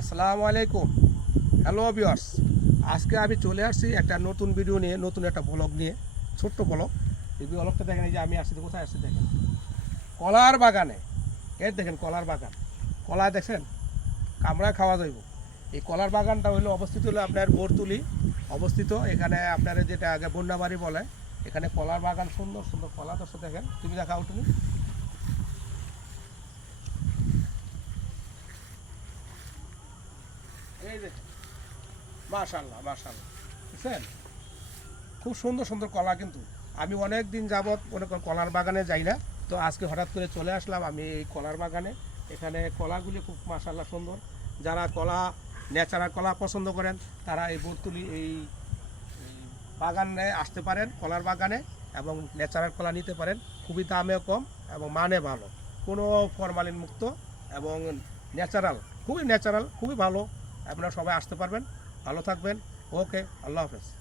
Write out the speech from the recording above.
আসসালামু আলাইকুম। Hello viewers, আজকে আমি চলে আসছি একটা নতুন ভিডিও নিয়ে, নতুন একটা ব্লগ নিয়ে। ছোট্ট ব্লগ। এই ব্লগটা দেখেন, এই যে আমি আসছি, কোথায় আসছি দেখেন, কলার বাগানে। এই দেখেন কলার বাগান, কলা দেখছেন, কামড়ায় খাওয়া যাইব। এই কলার বাগানটা হলো অবস্থিত হলো আপনার বোরতুলি অবস্থিত। এখানে আপনার যেটা আগে বন্যাবাড়ি বলে, এখানে কলার বাগান, সুন্দর সুন্দর কলা দর্শক দেখেন। তুমি দেখাও তুমি, এই দেখেন, মাশাআল্লাহ মাশাআল্লাহ, বুঝছেন, খুব সুন্দর সুন্দর কলা। কিন্তু আমি অনেক দিন যাবৎ মনে করেন কলার বাগানে যাই না, তো আজকে হঠাৎ করে চলে আসলাম আমি এই কলার বাগানে। এখানে কলাগুলি খুব মাশাআল্লাহ সুন্দর। যারা কলা, ন্যাচারাল কলা পছন্দ করেন, তারা এই বরতুলি এই বাগানে আসতে পারেন, কলার বাগানে, এবং ন্যাচারাল কলা নিতে পারেন। খুবই দামেও কম এবং মানে ভালো, কোনো ফরমালিন মুক্ত এবং ন্যাচারাল, খুবই ন্যাচারাল, খুবই ভালো। আপনারা সবাই আসতে পারবেন। ভালো থাকবেন। ওকে, আল্লাহ হাফেজ।